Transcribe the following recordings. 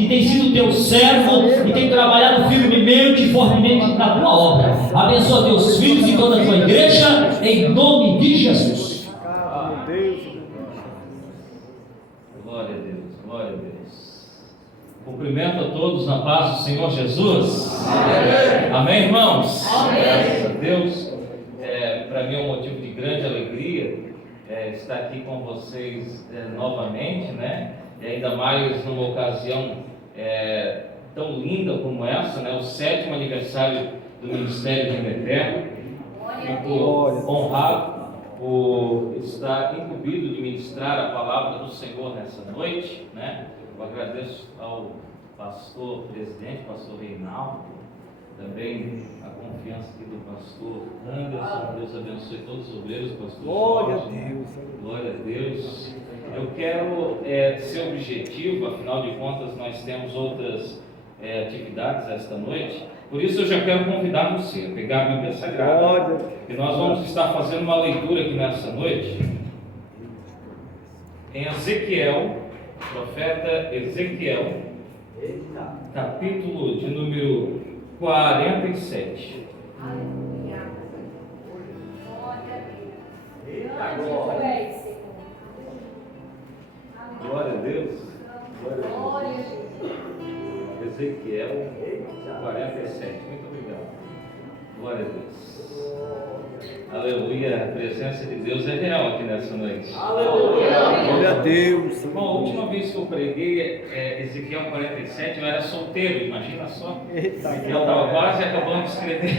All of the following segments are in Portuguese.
e tem sido teu servo e tem trabalhado firmemente e fortemente na tua obra. Abençoa teus filhos e toda a tua igreja, em nome de Jesus. Glória a Deus, glória a Deus. Cumprimento a todos na paz do Senhor Jesus. Amém, amém, irmãos? Amém. Graças a Deus. Para mim é um motivo de grande alegria estar aqui com vocês novamente, né? E ainda mais numa ocasião tão linda como essa, né? O 7º aniversário do Ministério de Eterno. Fico honrado por estar incumbido de ministrar a palavra do Senhor nessa noite, né? Eu agradeço ao pastor presidente, pastor Reinaldo, também a confiança aqui do pastor Anderson. Deus abençoe todos os obreiros, pastor Glória Jorge. a Deus. Glória a Deus. Eu quero ser objetivo, afinal de contas nós temos outras atividades esta noite. Por isso eu já quero convidar você a pegar a Bíblia Sagrada, e nós vamos estar fazendo uma leitura aqui nessa noite em Ezequiel, profeta Ezequiel, capítulo de número 47. Glória a Deus. Glória a Deus. Ezequiel 47. Muito obrigado. Glória a Deus. Aleluia. A presença de Deus é real aqui nessa noite. Aleluia. Glória a Deus. Bom, a última vez que eu preguei Ezequiel 47, eu era solteiro, imagina só. Eu estava quase acabando de escrever.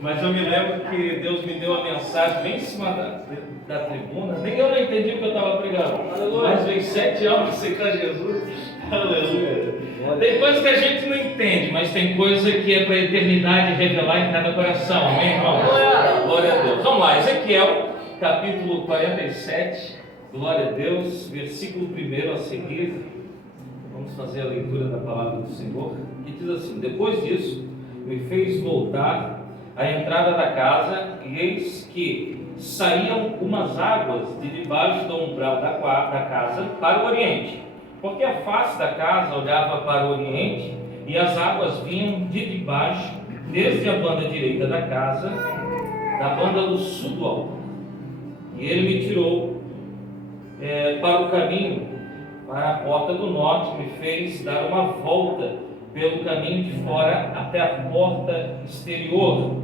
Mas eu me lembro que Deus me deu a mensagem bem em cima da tribuna. Nem eu não entendi o que eu estava pregando. Mas veio 7 anos de aceitar Jesus. Aleluia. Tem coisa que a gente não entende, mas tem coisa que é para a eternidade revelar em cada coração. Amém, irmão? Glória a Deus. Vamos lá, Ezequiel, capítulo 47. Glória a Deus, versículo 1 a seguir. Vamos fazer a leitura da palavra do Senhor. Que diz assim: depois disso, me fez voltar à entrada da casa, e eis que saíam umas águas de debaixo do umbral da casa para o oriente, porque a face da casa olhava para o oriente, e as águas vinham de debaixo, desde a banda direita da casa, da banda do sul do altar. E ele me tirou para o caminho, para a porta do norte, me fez dar uma volta pelo caminho de fora até a porta exterior,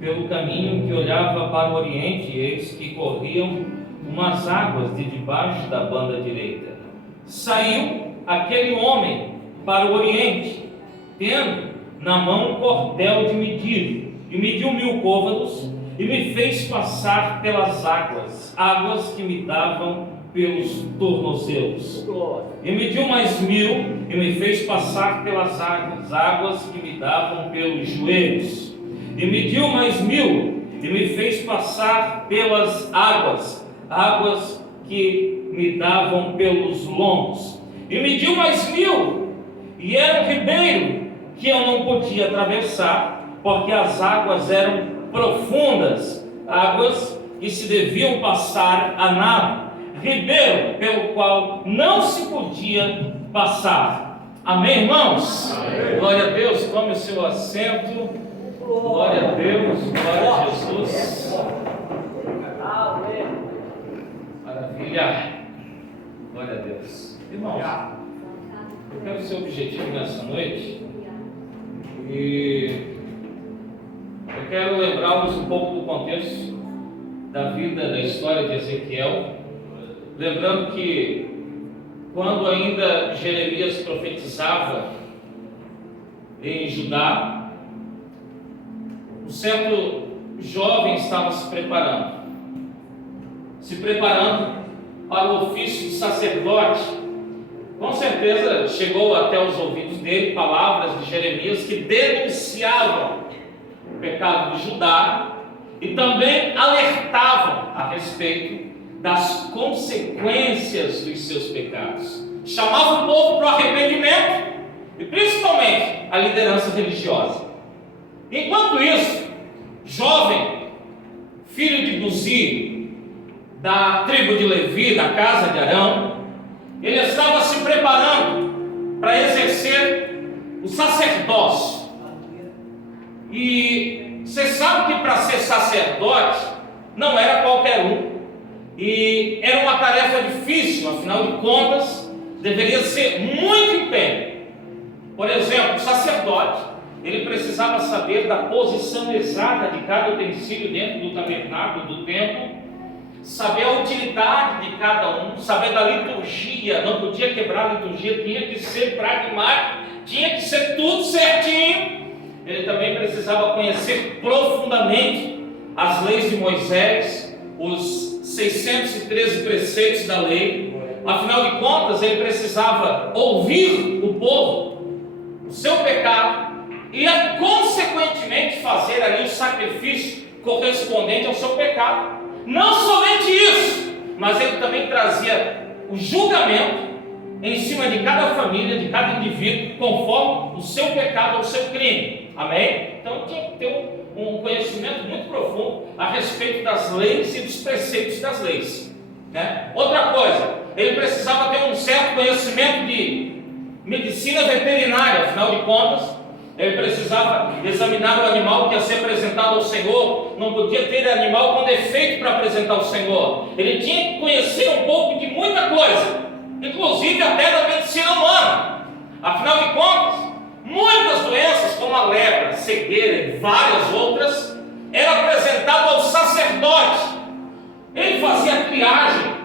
pelo caminho que olhava para o oriente, e eis que corriam umas águas de debaixo da banda direita. Saiu aquele homem para o oriente, tendo na mão um cordel de medir, e mediu 1000 côvados, e me fez passar pelas águas que me davam pelos tornozelos. E mediu mais 1000, e me fez passar pelas águas que me davam pelos joelhos. E mediu mais 1000, e me fez passar pelas águas que me davam pelos lombos. E mediu mais 1000, e era um ribeiro que eu não podia atravessar, porque as águas eram profundas, águas que se deviam passar a nado, ribeiro pelo qual não se podia passar. Amém, irmãos? Amém. Glória a Deus. Tome o seu assento. Glória a Deus, glória a Jesus. Amém. Maravilha. Glória a Deus. Irmãos, eu quero ser objetivo nessa noite, e eu quero lembrá-los um pouco do contexto da vida, da história de Ezequiel, lembrando que quando ainda Jeremias profetizava em Judá, um certo jovem estava se preparando para o ofício de sacerdote. Com certeza chegou até os ouvidos dele palavras de Jeremias que denunciavam o pecado de Judá e também alertavam a respeito das consequências dos seus pecados. Chamava o povo para o arrependimento e principalmente a liderança religiosa. Enquanto isso, jovem, filho de Buzi, da tribo de Levi, da casa de Arão, ele estava se preparando para exercer o sacerdócio. E você sabe que para ser sacerdote não era qualquer um. E era uma tarefa difícil, afinal de contas, deveria ser muito empenho. Por exemplo, o sacerdote, ele precisava saber da posição exata de cada utensílio dentro do tabernáculo, do templo, saber a utilidade de cada um, saber da liturgia, não podia quebrar a liturgia, tinha que ser pragmático, tinha que ser tudo certinho. Ele também precisava conhecer profundamente as leis de Moisés, os 613 preceitos da lei. Afinal de contas, ele precisava ouvir o povo, o seu pecado, e consequentemente fazer ali o sacrifício correspondente ao seu pecado. Não somente isso, mas ele também trazia o julgamento em cima de cada família, de cada indivíduo, conforme o seu pecado ou o seu crime. Amém? Então tinha que ter um conhecimento muito profundo a respeito das leis e dos preceitos das leis, né? Outra coisa, ele precisava ter um certo conhecimento de medicina veterinária. Afinal de contas, ele precisava examinar o animal que ia ser apresentado ao Senhor. Não podia ter animal com defeito para apresentar ao Senhor. Ele tinha que conhecer um pouco de muita coisa, inclusive até da medicina humana. Afinal de contas, muitas doenças como a lepra, cegueira e várias outras eram apresentadas ao sacerdote. Ele fazia a triagem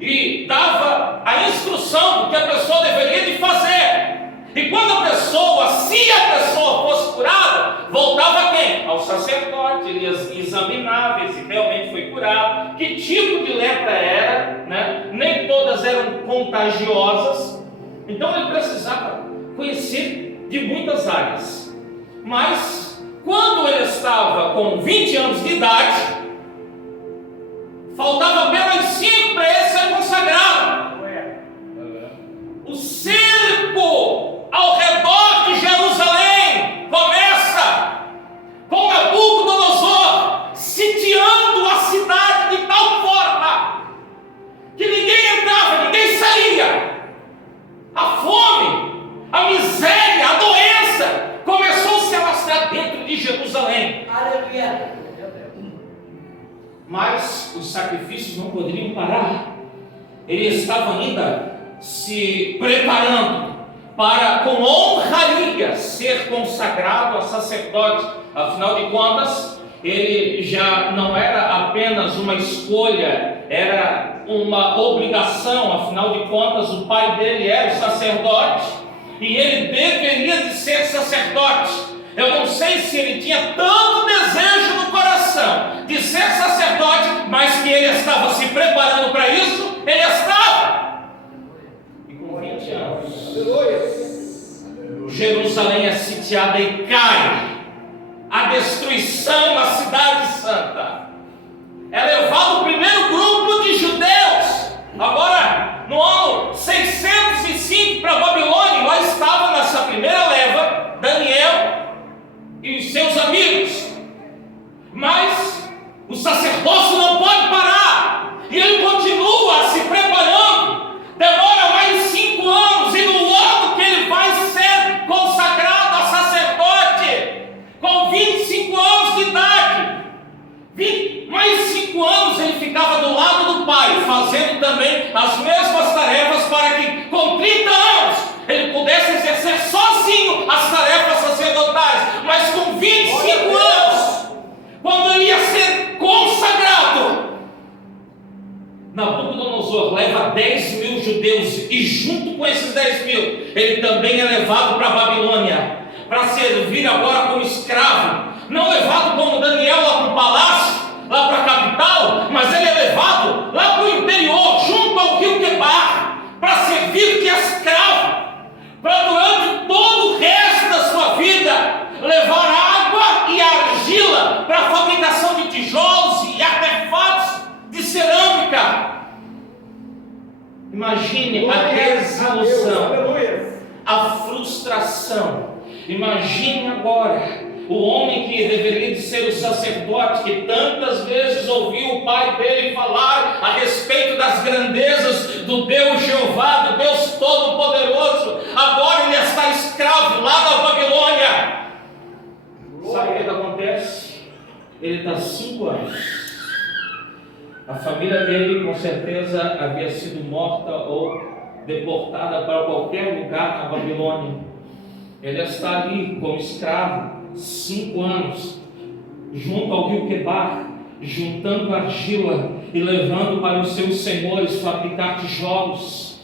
e dava a instrução do que a pessoa deveria de fazer. E quando a pessoa, se a pessoa fosse curada, voltava a quem? Ao sacerdote. Ele examinava se realmente foi curado, que tipo de lepra era, né? Nem todas eram contagiosas. Então ele precisava conhecer de muitas áreas. Mas quando ele estava com 20 anos de idade, faltava apenas 5 para ele ser consagrado. O cerco ao redor de Jerusalém começa com Nabucodonosor sitiando a cidade de tal forma que ninguém entrava, ninguém saía. A fome, a miséria, a doença começou a se alastrar dentro de Jerusalém. Aleluia. Mas os sacrifícios não poderiam parar. Ele estava ainda se preparando para, com honraria, ser consagrado a sacerdote. Afinal de contas, ele já não era apenas uma escolha, era uma obrigação. Afinal de contas, o pai dele era o sacerdote e ele deveria de ser sacerdote. Eu não sei se ele tinha tanto desejo no coração de ser sacerdote, mas que ele estava se preparando para isso, ele estava. E com 20 anos, Jerusalém é sitiada e cai. A destruição da cidade santa. É levado o primeiro grupo de judeus. Agora, no ano 605 para Babilônia, lá estava nessa primeira leva Daniel e os seus amigos. Mas o sacerdócio não pode parar. E ele continua se preparando. Demora mais 5 anos. E no ano que ele vai ser consagrado a sacerdote, com 25 anos de idade, mais 5 anos ele ficava do lado do pai, fazendo também as mesmas tarefas, para que com 30 anos ele pudesse exercer sozinho as tarefas sacerdotais. Mas com 25 anos, quando ele ia ser consagrado, Nabucodonosor leva 10 mil judeus, e junto com esses 10 mil, ele também é levado para a Babilônia, para servir agora como escravo. Não levado como Daniel lá para o palácio, lá para a capital, mas ele é levado lá para o interior, junto ao rio Quebar, para servir de escravo, para durante todo o resto da sua vida levar água e argila para a fabricação de tijolos e artefatos de cerâmica. Imagine a desilusão, a frustração. Imagine agora o homem que deveria de ser o sacerdote, que tantas vezes ouviu o pai dele falar a respeito das grandezas do Deus Jeová, do Deus ele está 5 anos. A família dele com certeza havia sido morta ou deportada para qualquer lugar na Babilônia. Ele está ali como escravo, 5 anos, junto ao rio Quebar, juntando argila e levando para os seus senhores fabricar tijolos.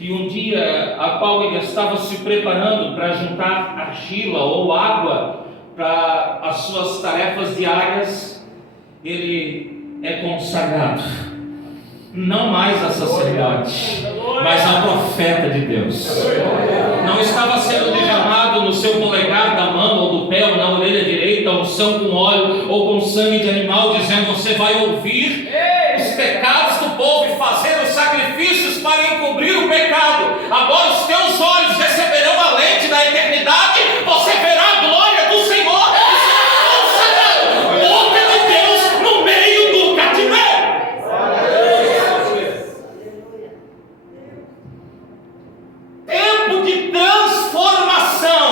E um dia, a qual ele estava se preparando para juntar argila ou água para as suas tarefas diárias, ele é consagrado, não mais a sacerdote, mas a profeta de Deus. Não estava sendo derramado no seu polegar da mão ou do pé ou na orelha direita unção com óleo ou com sangue de animal, dizendo: você vai ouvir os pecados do povo e fazer os sacrifícios para encobrir o pecado. Agora os teus olhos receberão a lente da eternidade, você verá a glória do Senhor e será consagrado, boca de Deus no meio do cativeiro. Tempo de transformação,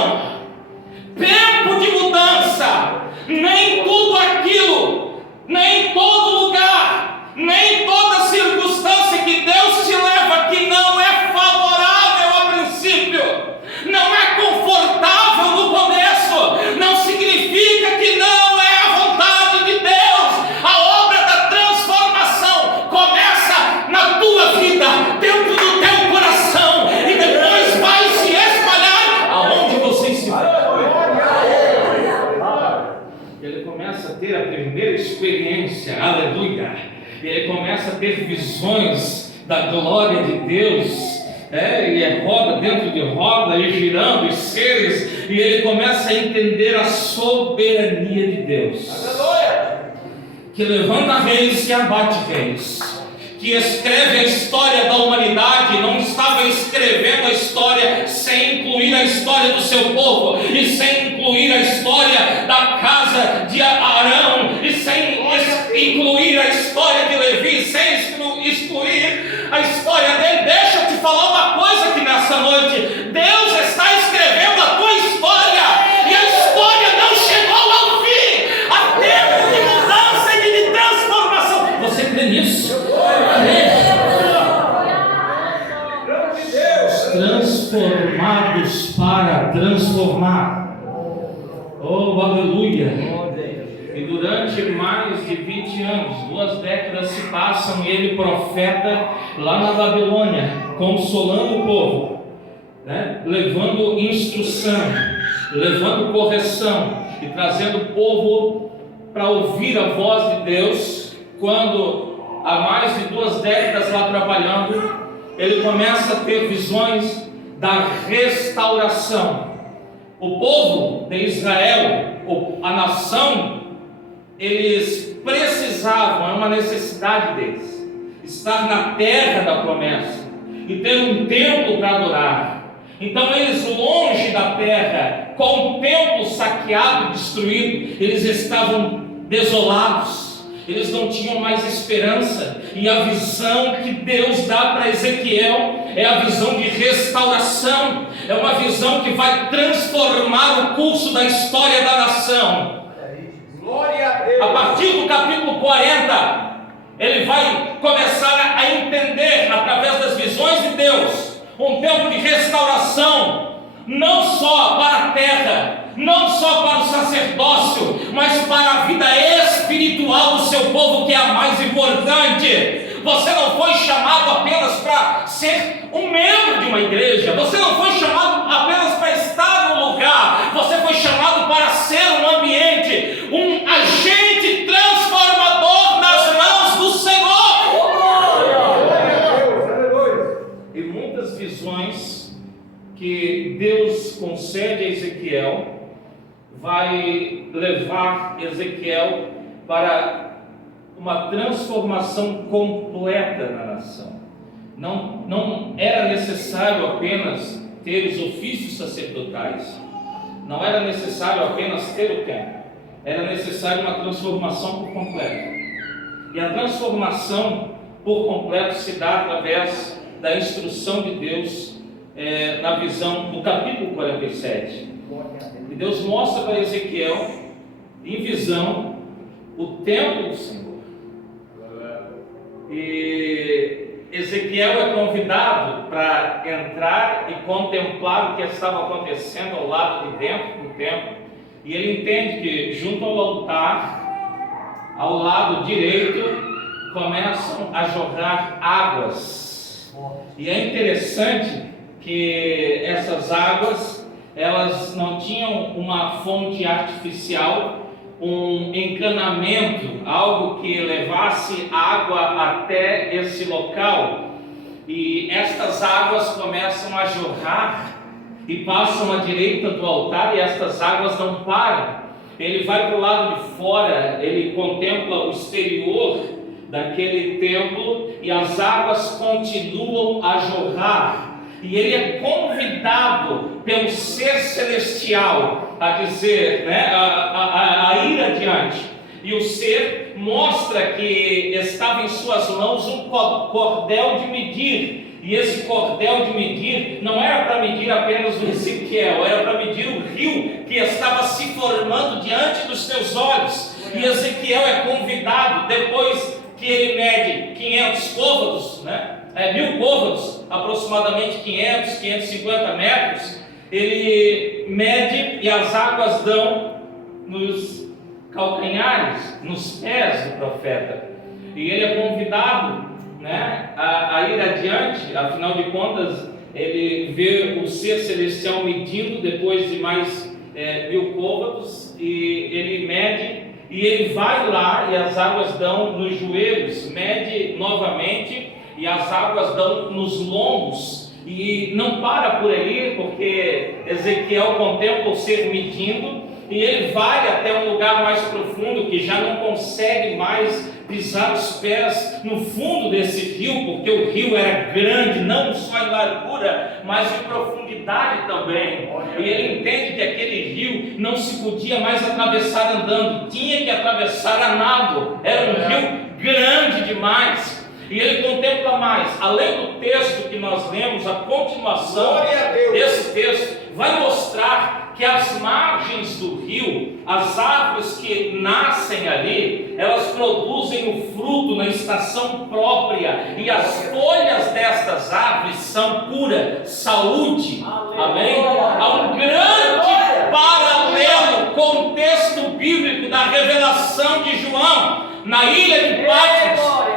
tempo de mudança. Nem tudo aquilo, nem todo lugar, nem toda circunstância que Deus te leva, que não é favorável a princípio, não é confortável no começo, não significa que não é a vontade de Deus. A obra da transformação começa na tua vida, dentro do teu coração, e depois vai se espalhar aonde você estiver. Ele começa a ter a primeira experiência, aleluia. Ele começa a ter visões da glória de Deus, e é roda dentro de roda, e girando os seres, e ele começa a entender a soberania de Deus, que levanta reis e abate reis, que escreve a história da humanidade. Não estava escrevendo a história sem incluir a história do seu povo, e sem incluir a história da casa de Arão, e sem incluir a história de Levi, sem excluir a história dele. Deixa eu te falar uma coisa aqui nessa noite: Deus está escrevendo a tua história, e a história não chegou ao fim. Há tempo de mudança e de transformação. Você crê nisso? Transformados para transformar. Oh, aleluia. E durante mais de 20 anos, 2 décadas se passam, e ele profeta lá na Babilônia, consolando o povo, levando instrução, levando correção e trazendo o povo para ouvir a voz de Deus. Quando há mais de 2 décadas lá trabalhando, ele começa a ter visões da restauração. O povo de Israel, a nação, eles precisavam, é uma necessidade deles, estar na terra da promessa e ter um templo para adorar. Então eles, longe da terra, com o templo saqueado e destruído, eles estavam desolados. Eles não tinham mais esperança, e a visão que Deus dá para Ezequiel é a visão de restauração, é uma visão que vai transformar o curso da história da nação. Glória a Deus. A partir do capítulo 40, ele vai começar a entender, através das visões de Deus, um tempo de restauração, não só para a terra, não só para o sacerdócio, mas para a vida espiritual do seu povo, que é a mais importante. Você não foi chamado apenas para ser um membro de uma igreja, você não foi chamado apenas para estar no lugar, você foi chamado para ser um ambiente, um agente transformador nas mãos do Senhor. E muitas visões que Deus concede a Ezequiel vai levar Ezequiel para uma transformação completa na nação. Não era necessário apenas ter os ofícios sacerdotais, não era necessário apenas ter o templo, era necessário uma transformação por completo. E a transformação por completo se dá através da instrução de Deus, na visão do capítulo 47. E Deus mostra para Ezequiel, em visão, o templo do Senhor. E Ezequiel é convidado para entrar e contemplar o que estava acontecendo ao lado de dentro do templo. E ele entende que junto ao altar, ao lado direito, começam a jorrar águas. E é interessante que essas águas, elas não tinham uma fonte artificial, um encanamento, algo que levasse água até esse local. E estas águas começam a jorrar e passam à direita do altar, e estas águas não param. Ele vai para o lado de fora, ele contempla o exterior daquele templo e as águas continuam a jorrar. E ele é convidado pelo ser celestial a dizer, a ir adiante. E o ser mostra que estava em suas mãos um cordel de medir. E esse cordel de medir não era para medir apenas o Ezequiel, era para medir o rio que estava se formando diante dos seus olhos. E Ezequiel é convidado, depois que ele mede 500 côvados, 1000 côvados, aproximadamente 550 metros, ele mede e as águas dão nos calcanhares, nos pés do profeta. E ele é convidado a ir adiante, afinal de contas, ele vê o ser celestial medindo depois de mais 1000 côvados, e ele mede. E ele vai lá e as águas dão nos joelhos, mede novamente e as águas dão nos lombos. E não para por aí, porque Ezequiel contempla o ser medindo, e ele vai até um lugar mais profundo, que já não consegue mais pisar os pés no fundo desse rio, porque o rio era grande, não só em largura, mas em profundidade também. E ele entende que aquele rio não se podia mais atravessar andando, tinha que atravessar a nado, era um rio grande demais. E ele contempla mais, além do texto que nós lemos, a continuação desse texto vai mostrar que as margens do rio, as árvores que nascem ali, elas produzem o fruto na estação própria, e as folhas destas árvores são pura saúde. Amém? Há um grande paralelo com o texto bíblico da revelação de João, na ilha de Patmos,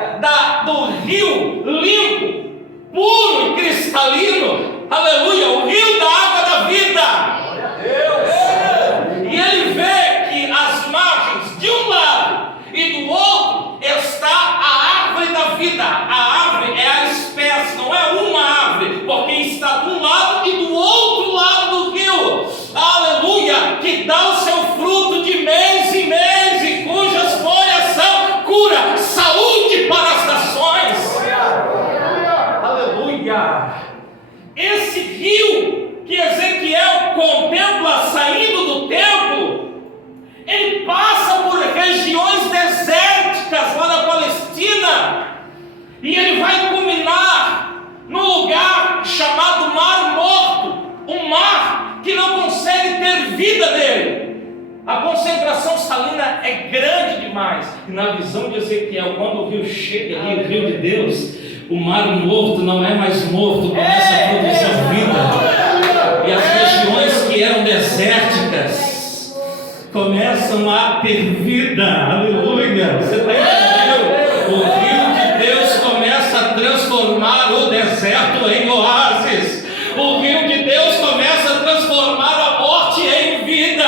do rio limpo, puro e cristalino, aleluia, o rio da água da vida. E ele vê que as margens de um lado e do outro está a árvore da vida. A árvore é a espécie, não é uma árvore, porque está de um lado e do outro lado do rio, aleluia, que dá o seu fruto de mês em mês, e cujas folhas são cura, saúde para as nações. Aleluia. Esse rio que Ezequiel contempla saindo do templo, ele passa por regiões desérticas lá na Palestina, e ele vai culminar no lugar chamado Mar Morto, um mar que não consegue ter vida nele. A concentração salina é grande demais. E na visão de Ezequiel, quando o rio chega ali, o rio de Deus, o mar morto não é mais morto, começa a produzir vida. E as regiões que eram desérticas começam a ter vida. Aleluia! Você está entendendo? O rio de Deus começa a transformar o deserto em oásis. O rio de Deus começa a transformar a morte em vida.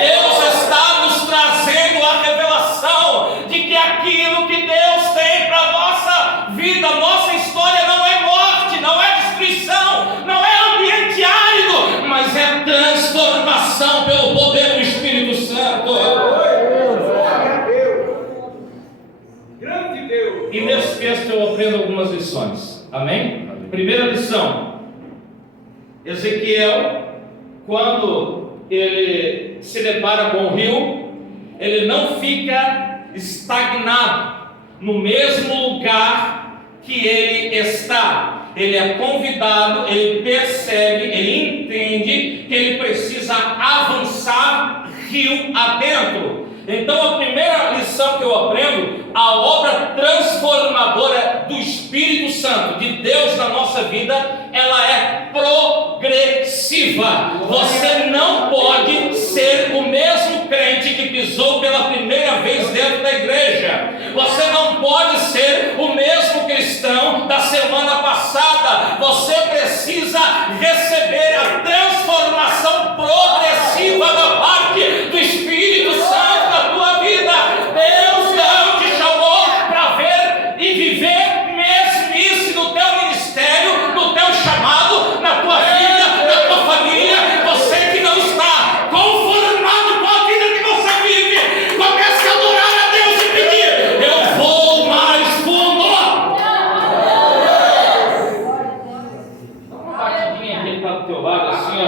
Deus está nos trazendo a revelação de que aquilo que Deus tem para a nossa vida, nossa história, não é morte, não é destruição, não é ambiente árido, mas é transformação pelo poder do Espírito Santo. Grande Deus. E nesse texto eu aprendo algumas lições. Amém? Primeira lição: Ezequiel, quando ele se depara com o rio, ele não fica estagnado no mesmo lugar que ele está. Ele é convidado, ele percebe, ele entende que ele precisa avançar rio adentro. Então a primeira lição que eu aprendo, a obra transformadora do Espírito Santo, de Deus na nossa vida, ela é progressiva. Você não pode ser o mesmo crente que pisou pela primeira vez dentro da igreja. Você não pode ser o mesmo cristão da semana passada. Você precisa receber a transformação progressiva da parte do Espírito Santo na tua vida. Deus não te chamou para ver e viver mesmice no teu ministério, no teu chamado, na tua vida, na tua família. Você que não está conformado com a vida que você vive, comece a adorar a Deus e pedir: eu vou mais fundo. Dá uma batidinha aqui para o teu lado assim, ó.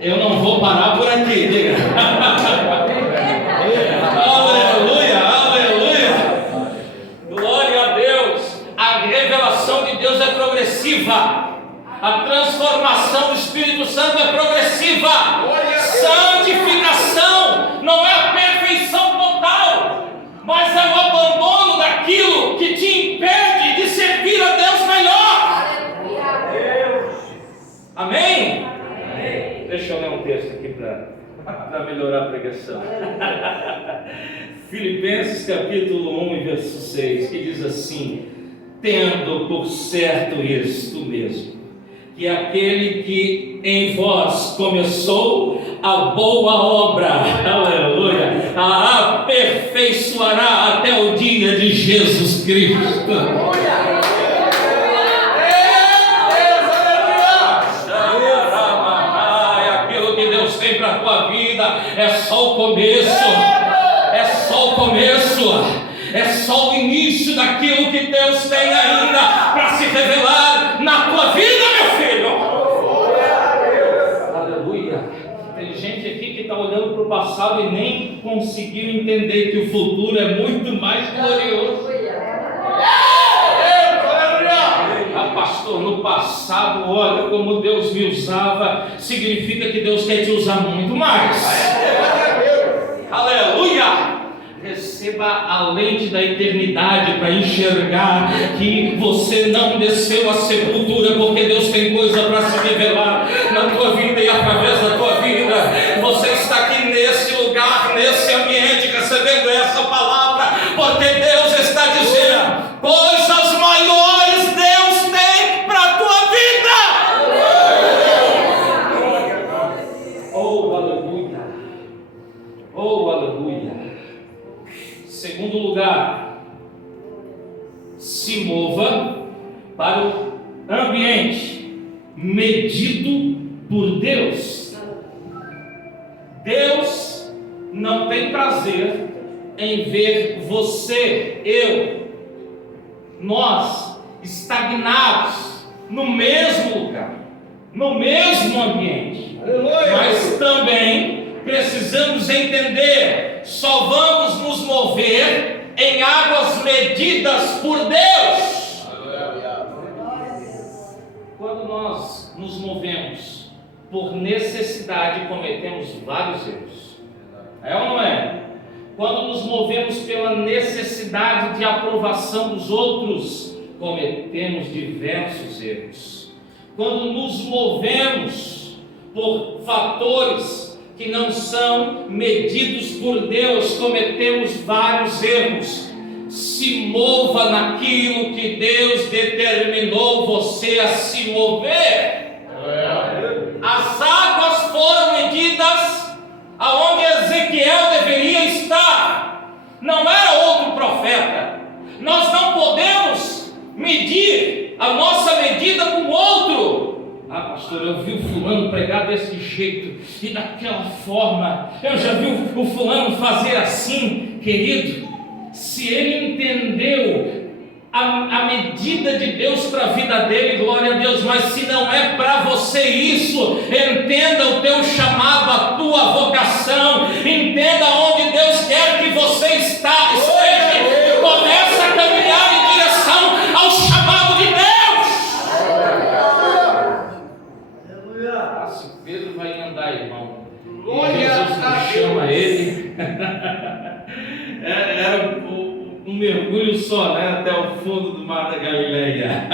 Eu não vou parar por aqui, diga. Aleluia, aleluia. Glória a Deus. A revelação de Deus é progressiva. A transformação do Espírito Santo é progressiva. Santificação não é a perfeição total, mas é o abandono daquilo que te impede de servir a Deus melhor. Amém? Deixa eu ler um texto aqui para melhorar a pregação. Filipenses capítulo 1 e verso 6, que diz assim: tendo por certo isto mesmo, que aquele que em vós começou a boa obra, aleluia, a aperfeiçoará até o dia de Jesus Cristo. Tem para a tua vida é só o começo, é só o começo, é só o início daquilo que Deus tem ainda para se revelar na tua vida, meu filho. Aleluia. Tem gente aqui que está olhando para o passado e nem conseguiu entender que o futuro é muito mais glorioso. Pastor, no passado, olha como Deus me usava, significa que Deus quer te usar muito mais. Aleluia! Receba a lente da eternidade para enxergar que você não desceu à sepultura, porque Deus tem coisa para se revelar na tua vida e através da tua vida. Você está aqui nesse lugar, nesse ambiente, recebendo essa palavra, porque Deus está dizendo coisas maiores Deus tem para a tua vida. Oh, aleluia! Oh, aleluia! Segundo lugar, se mova para o ambiente medido por Deus. Deus não tem prazer em ver você, eu, nós estagnados no mesmo lugar, no mesmo ambiente. Mas também precisamos entender: só vamos nos mover em águas medidas por Deus. Quando nós nos movemos por necessidade, cometemos vários erros. É ou não é? Quando nos movemos pela necessidade de aprovação dos outros, cometemos diversos erros. Quando nos movemos por fatores que não são medidos por Deus, cometemos vários erros. Se mova naquilo que Deus determinou você a se mover. As águas foram medidas aonde Ezequiel deveria estar, não era outro profeta. Nós não podemos medir a nossa medida com outro. Ah, pastor, eu vi o fulano pregar desse jeito e daquela forma, eu já vi o fulano fazer assim. Querido, se ele entendeu a medida de Deus para a vida dele, glória a Deus. Mas se não é para você isso, entenda o teu chamado, a tua vocação, entenda onde Deus quer que você esteja, e comece a caminhar em direção ao chamado de Deus. Se Pedro vai andar, irmão, e Jesus chama ele só, né? Até o fundo do mar da Galileia.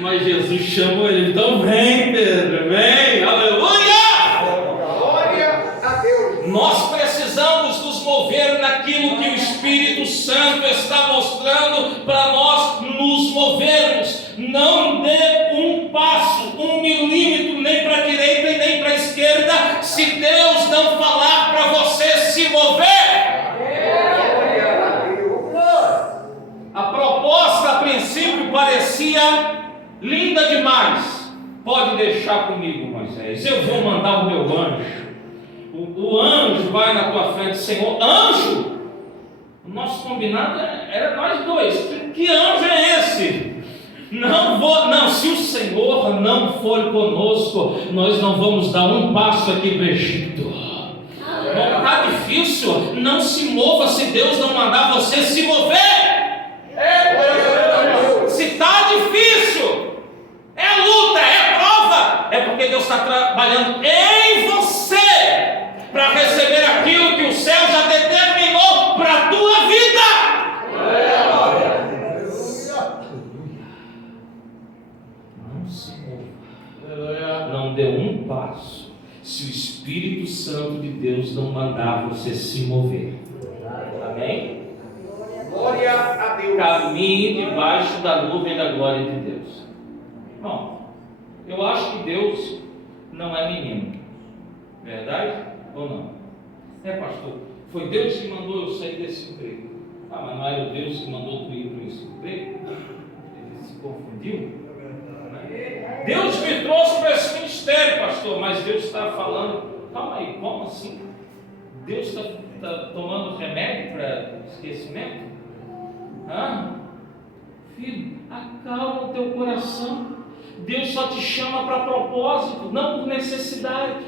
Mas Jesus chamou ele, então vem, Pedro, vem, aleluia! Glória a Deus. Nós precisamos nos mover naquilo que o Espírito Santo está mostrando para nós nos movermos. Não dê um passo, 1 milímetro, nem para a direita e nem para a esquerda, se Deus não falar para você se mover. A proposta a princípio parecia linda demais. Pode deixar comigo, Moisés, eu vou mandar o meu anjo. O anjo vai na tua frente, Senhor. Anjo? O nosso combinado era nós dois. Que anjo é esse? Não, se o Senhor não for conosco, nós não vamos dar um passo aqui para o Egito. Não está difícil, não se mova se Deus não mandar você se mover. Se está difícil, é luta, é prova, é porque Deus está trabalhando em você para receber aquilo que o céu já determinou para a tua vida. Não se mova, não dê um passo se o Espírito Santo de Deus não mandar você se mover. Amém? Glória a Deus. Caminhe debaixo da nuvem da glória de Deus. Bom, eu acho que Deus não é menino. Verdade ou não? Pastor, foi Deus que mandou eu sair desse emprego. Mas não era o Deus que mandou tu ir para esse emprego? Ele se confundiu? Deus me trouxe para esse ministério, pastor, mas Deus está falando. Calma aí, como assim? Deus está tomando remédio para esquecimento? Filho, acalma o teu coração. Deus só te chama para propósito, não por necessidade.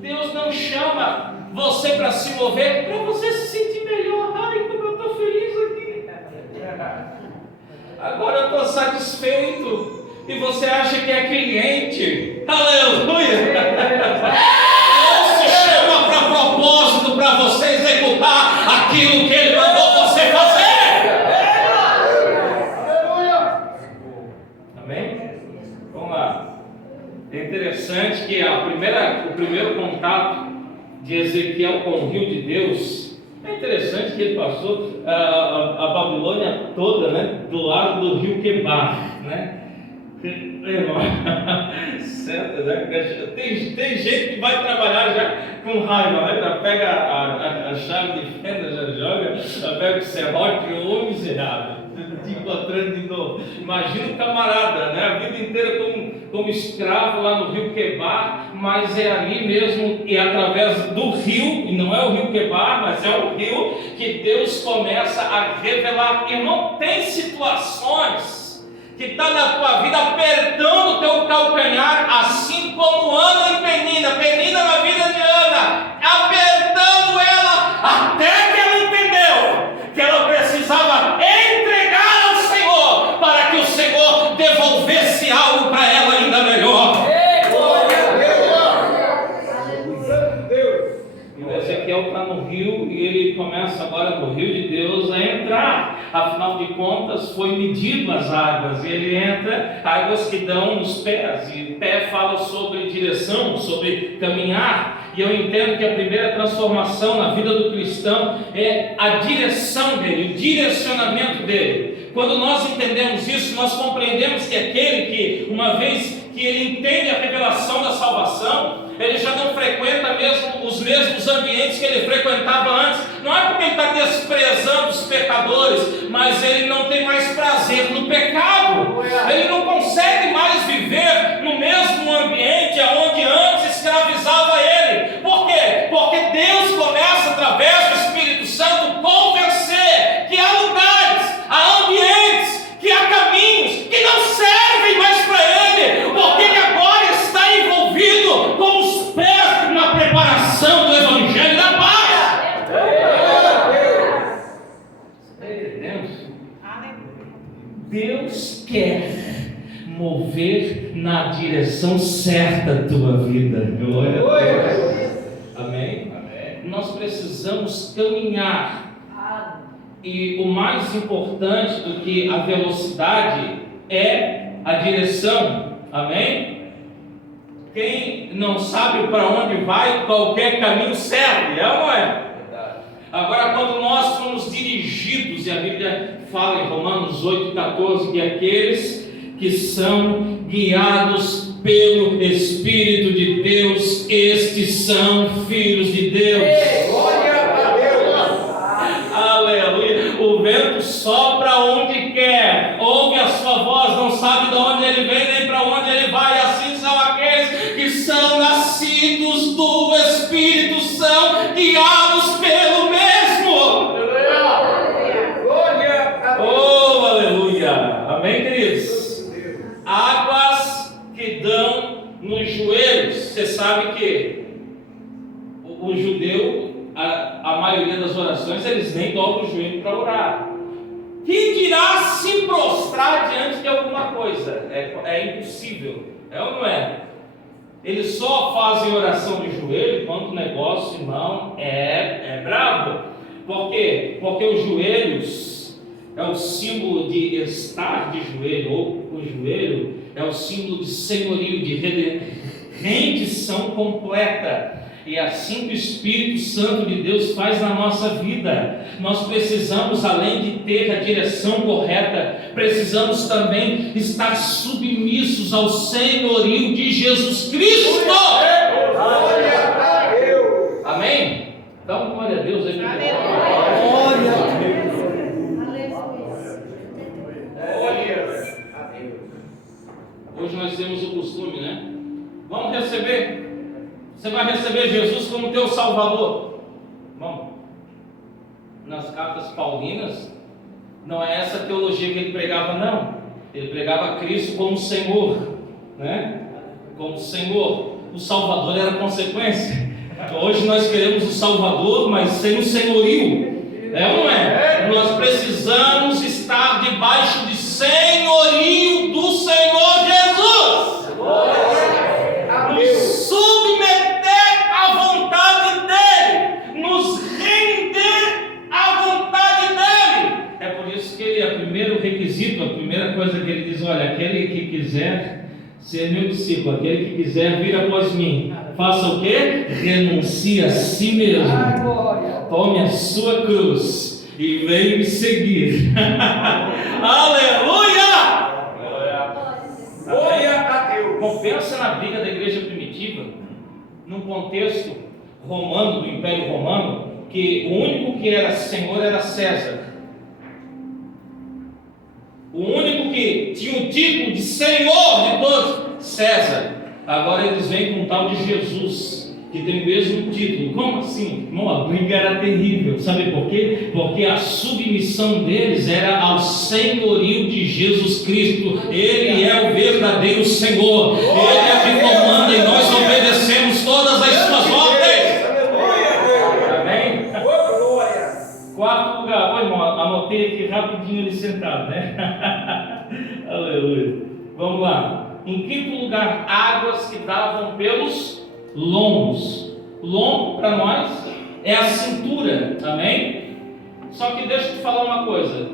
Deus não chama você para se mover para você se sentir melhor. Ai, como eu estou feliz aqui. Agora eu estou satisfeito. E você acha que é cliente. Aleluia! Deus te chama para propósito, para você executar aquilo que Ele mandou você fazer. Amém? Vamos lá. É interessante que o primeiro contato de Ezequiel com o rio de Deus, é interessante que ele passou a Babilônia toda, né, do lado do rio Quebar, né? Irmão, certo, né? Tem gente que vai trabalhar já com raiva, né? Já pega a chave de fenda, já joga, já pega o serrote, ô miserável, te encontrando de novo. Imagina o camarada, né? A vida inteira como escravo lá no rio Quebar, mas é ali mesmo, e através do rio, e não é o rio Quebar, mas é o rio que Deus começa a revelar. Irmão, tem situações que está na tua vida apertando o teu calcanhar, assim como Ana e Penina na vida de Ana, apertando ela, até que ela entendeu que ela precisava entregar ao Senhor, para que o Senhor devolvesse algo para ela ainda melhor. E o Ezequiel está no rio, e ele começa agora no rio de Deus a entrar. Afinal de contas, foi medido as águas, e ele entra, águas que dão nos pés, e pé fala sobre direção, sobre caminhar. E eu entendo que a primeira transformação na vida do cristão é a direção dele, o direcionamento dele. Quando nós entendemos isso, nós compreendemos que aquele que, uma vez que ele entende a revelação da salvação, ele já não frequenta mesmo os mesmos ambientes que ele frequentava antes. Não é porque ele está desprezando os pecadores, mas ele não tem mais prazer no pecado. Ele não consegue mais viver no mesmo ambiente aonde antes escravizava ele. Por quê? Porque Deus começa, através do Espírito Santo, convencer que há lugares, há ambientes, que há caminhos que não servem mais para ele, porque ele agora está envolvido com os pés na preparação do Evangelho da paz. Está entendendo? Deus quer mover na direção certa a tua vida. Glória a Deus. Amém? Nós precisamos caminhar E o mais importante do que a velocidade é a direção. Amém? Quem não sabe para onde vai, qualquer caminho serve, é ou não é? Agora, quando nós somos dirigidos, e a Bíblia fala em Romanos 8,14, que aqueles que são guiados pelo Espírito de Deus, estes são filhos de Deus. Glória a Deus. Aleluia. O vento sopra onde quer, ouve a sua voz, não sabe de onde ele vem nem para onde ele vai. Assim são aqueles que são nascidos do Espírito, são guiados pelo mesmo. Glória a Deus. Oh, aleluia. Amém, queridos? Águas que dão nos joelhos. Você sabe que o judeu, a maioria das orações, eles nem dobram o joelho para orar. Quem dirá se prostrar diante de alguma coisa? É impossível, é ou não é? Eles só fazem oração de joelho quando o negócio, irmão, é brabo. Por quê? Porque os joelhos é o símbolo de estar de joelho, ou o joelho é o símbolo de senhorio, de rendição completa. E assim que o Espírito Santo de Deus faz na nossa vida, nós precisamos, além de ter a direção correta, precisamos também estar submissos ao senhorio de Jesus Cristo. Glória a Deus. Amém? Então, glória a Deus. Glória a Deus. Hoje nós temos o costume, né? Vamos receber. Você vai receber Jesus como teu Salvador. Vamos. Nas cartas paulinas, não é essa teologia que ele pregava, não. Ele pregava Cristo como Senhor, né? Como Senhor. O Salvador era consequência. Hoje nós queremos o Salvador, mas sem o senhorio. É ou não é? Nós precisamos estar debaixo de senhorio do Senhor Jesus. Nos submeter à vontade dEle, nos render à vontade dEle. É por isso que o primeiro requisito, a primeira coisa que ele diz: olha, aquele que quiser ser meu discípulo, aquele que quiser vir após mim, faça o quê? Renuncie a si mesmo, tome a sua cruz e venha me seguir. Aleluia! Glória a Deus. Bom, pensa na briga da igreja primitiva, num contexto romano, do Império Romano, que o único que era senhor era César. O único que tinha o título de Senhor de todos, César. Agora eles vêm com um tal de Jesus, que tem o mesmo título. Como assim? Irmão, a briga era terrível. Sabe por quê? Porque a submissão deles era ao senhorio de Jesus Cristo. Ele é o verdadeiro Senhor. Ele é quem comanda e nós obedecemos todas as suas ordens. Amém? Quarto lugar. Oi, irmão, anotei aqui rapidinho ali sentado, né? Aleluia. Vamos lá. Em quinto lugar, águas que davam pelos lombos. Lombo para nós é a cintura, amém? Só que deixa eu te falar uma coisa.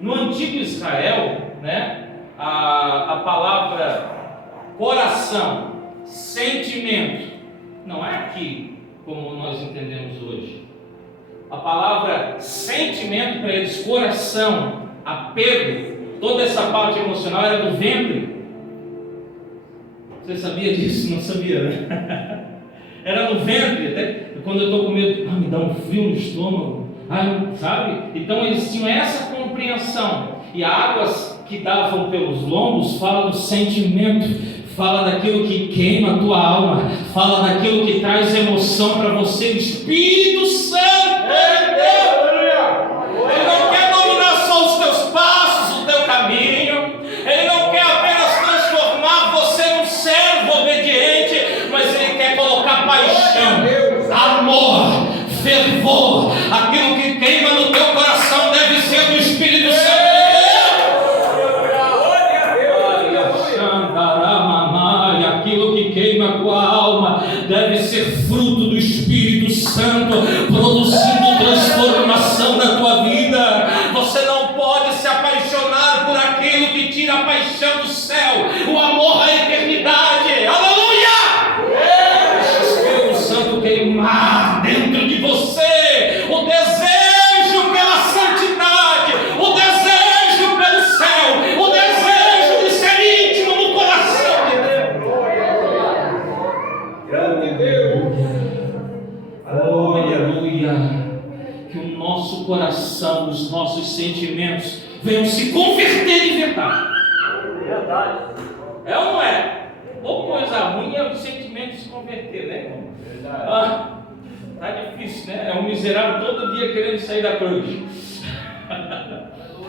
No antigo Israel, né, a palavra coração, sentimento, não é aqui como nós entendemos hoje. A palavra sentimento para eles, coração, apego, toda essa parte emocional era do ventre. Você sabia disso? Não sabia, né? Era no ventre. Até quando eu estou com medo, me dá um frio no estômago, sabe? Então eles tinham essa compreensão. E águas que davam pelos lombos fala do sentimento, fala daquilo que queima a tua alma, fala daquilo que traz emoção para você. O Espírito Santo de Deus, ele não quer dominar só os teus passos, o teu caminho. Ele não quer apenas transformar você num servo obediente, mas ele quer colocar paixão, amor, fervor. Aquilo que queima no teu coração deve ser do Espírito Santo. Aquilo que queima a tua alma deve ser fruto do Espírito Santo, produzindo transformação na tua vida. paixão do céu, o amor à eternidade. Aleluia! Deixa o Espírito Santo queimar dentro de você o desejo pela santidade, o desejo pelo céu, o desejo de ser íntimo no coração de Deus. Grande Deus. Oh, aleluia! Que o nosso coração, os nossos sentimentos venham se converter em verdade. Verdade. É ou não é? Ou coisa ruim é o sentimento se converter, né, irmão? Verdade. Tá difícil, né? É um miserável todo dia querendo sair da cruz.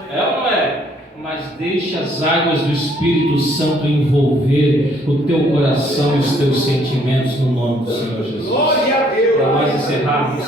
É ou não é? Mas deixa as águas do Espírito Santo envolver o teu coração e os teus sentimentos no nome do Senhor Jesus. Glória a Deus. Para nós encerrarmos,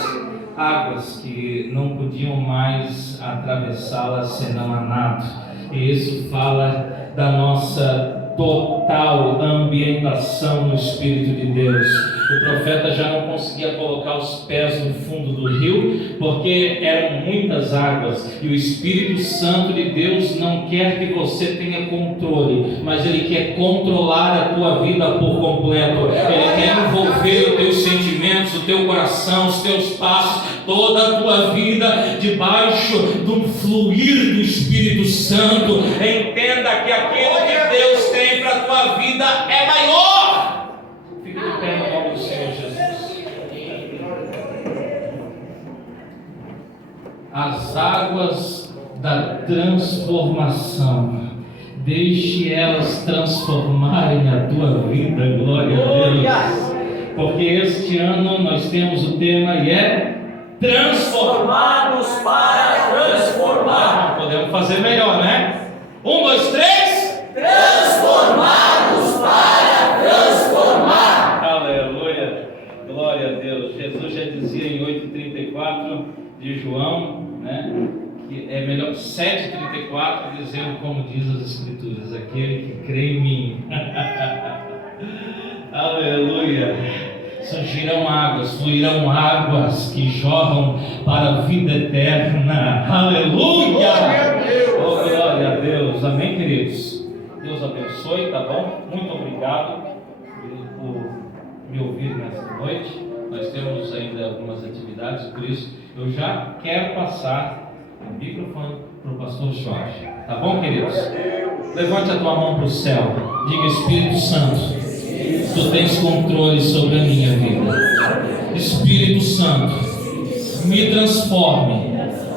águas que não podiam mais atravessá-las senão a nado. E isso fala da nossa total ambientação no Espírito de Deus. O profeta já não conseguia colocar os pés no fundo do rio, porque eram muitas águas, e o Espírito Santo de Deus não quer que você tenha controle, mas Ele quer controlar a tua vida por completo. Ele quer envolver os teus sentimentos, o teu coração, os teus passos, toda a tua vida debaixo do fluir do Espírito Santo. Entenda que aquilo que Deus tem para a tua vida é maior. Fica de pé no nome do Senhor Jesus. As águas da transformação, deixe elas transformarem a tua vida, glória a Deus. Porque este ano nós temos o tema e é transformados para transformar. Podemos fazer melhor, né? 1, 2, 3. Transformados para transformar. Aleluia. Glória a Deus. Jesus já dizia em 8,34 de João, né? Que é melhor 7,34, dizendo como diz as Escrituras: aquele que crê em mim. Aleluia. Surgirão águas, fluirão águas que jorram para a vida eterna. Aleluia! Oh, glória a Deus. Amém, queridos? Deus abençoe, tá bom? Muito obrigado por me ouvir nessa noite. Nós temos ainda algumas atividades, por isso eu já quero passar o microfone para o pastor Jorge. Tá bom, queridos? Levante a tua mão para o céu. Diga: Espírito Santo, Tu tens controle sobre a minha vida. Espírito Santo, me transforme,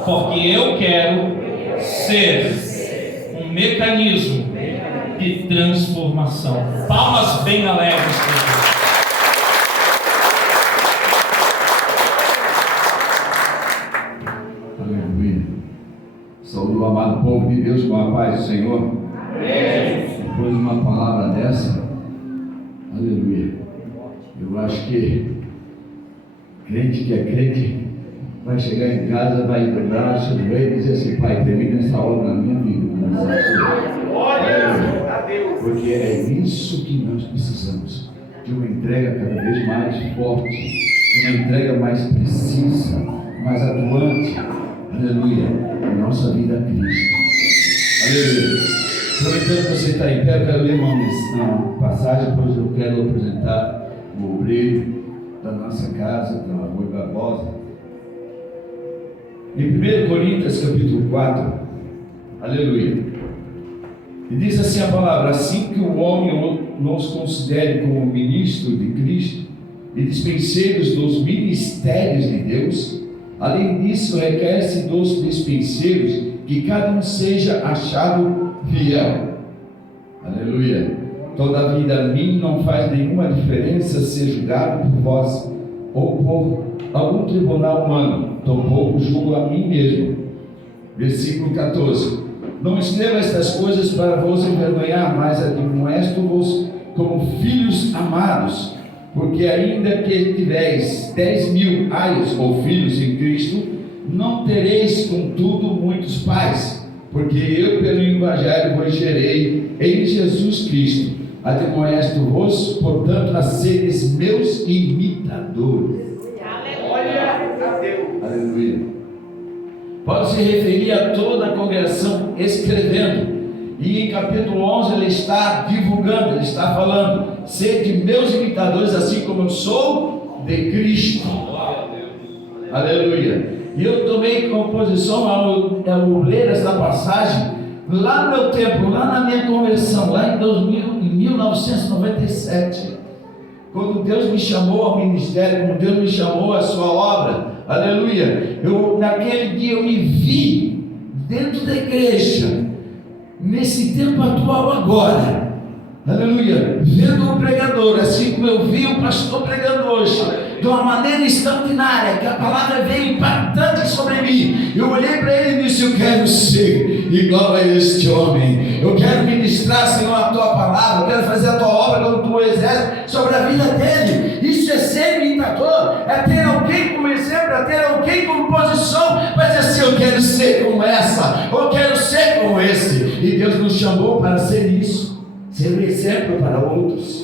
porque eu quero ser um mecanismo de transformação. Palmas bem alegres para Deus. Aleluia. Saúde o amado povo de Deus com a paz do Senhor. Amém. Depois de uma palavra dessa, aleluia, eu acho que crente que é crente vai chegar em casa, vai dobrar o seu joelho e dizer assim: Pai, termina essa obra na minha vida. Glória a Deus. Porque é isso que nós precisamos, de uma entrega cada vez mais forte, de uma entrega mais precisa, mais atuante, aleluia, na nossa vida a Cristo. Aleluia. Aproveitando que você está em pé, eu quero ler uma passagem, depois eu quero apresentar o obreiro da nossa casa, da Rui Barbosa. Em 1 Coríntios capítulo 4, aleluia, e diz assim a palavra: assim que o homem nos considere como ministro de Cristo e dispenseiros dos ministérios de Deus, além disso requer-se dos dispenseiros que cada um seja achado fiel. Aleluia. Todavia a mim não faz nenhuma diferença ser julgado por vós ou por algum tribunal humano, tampouco julgo a mim mesmo. Versículo 14: não escrevo estas coisas para vos envergonhar, mas admoesto-vos como filhos amados, porque ainda que tivéis 10.000 aios ou filhos em Cristo, não tereis contudo muitos pais, porque eu pelo evangelho vos gerei em Jesus Cristo. Admoesto-vos, portanto, a seres meus imitadores. Glória a Deus. Aleluia. Paulo se referia a toda a congregação escrevendo, E em capítulo 11 ele está divulgando, ele está falando: sede meus imitadores, assim como eu sou de Cristo. Aleluia. E eu tomei como posição ao ler essa passagem, lá no meu tempo, lá na minha conversão, lá em 1997, quando Deus me chamou ao ministério, quando Deus me chamou à sua obra, aleluia, naquele dia eu me vi dentro da igreja, nesse tempo atual agora, aleluia, vendo o pregador, assim como eu vi o pastor pregando hoje, de uma maneira extraordinária, que a palavra veio impactante sobre mim. Eu olhei para ele e disse: eu quero ser igual a este homem, eu quero ministrar, Senhor, a tua palavra, eu quero fazer a tua obra como tu exerces sobre a vida dele. Isso é ser imitador, é ter alguém como exemplo, é ter alguém como posição, mas assim: eu quero ser como essa, eu quero ser como esse. E Deus nos chamou para ser isso, ser um exemplo para outros.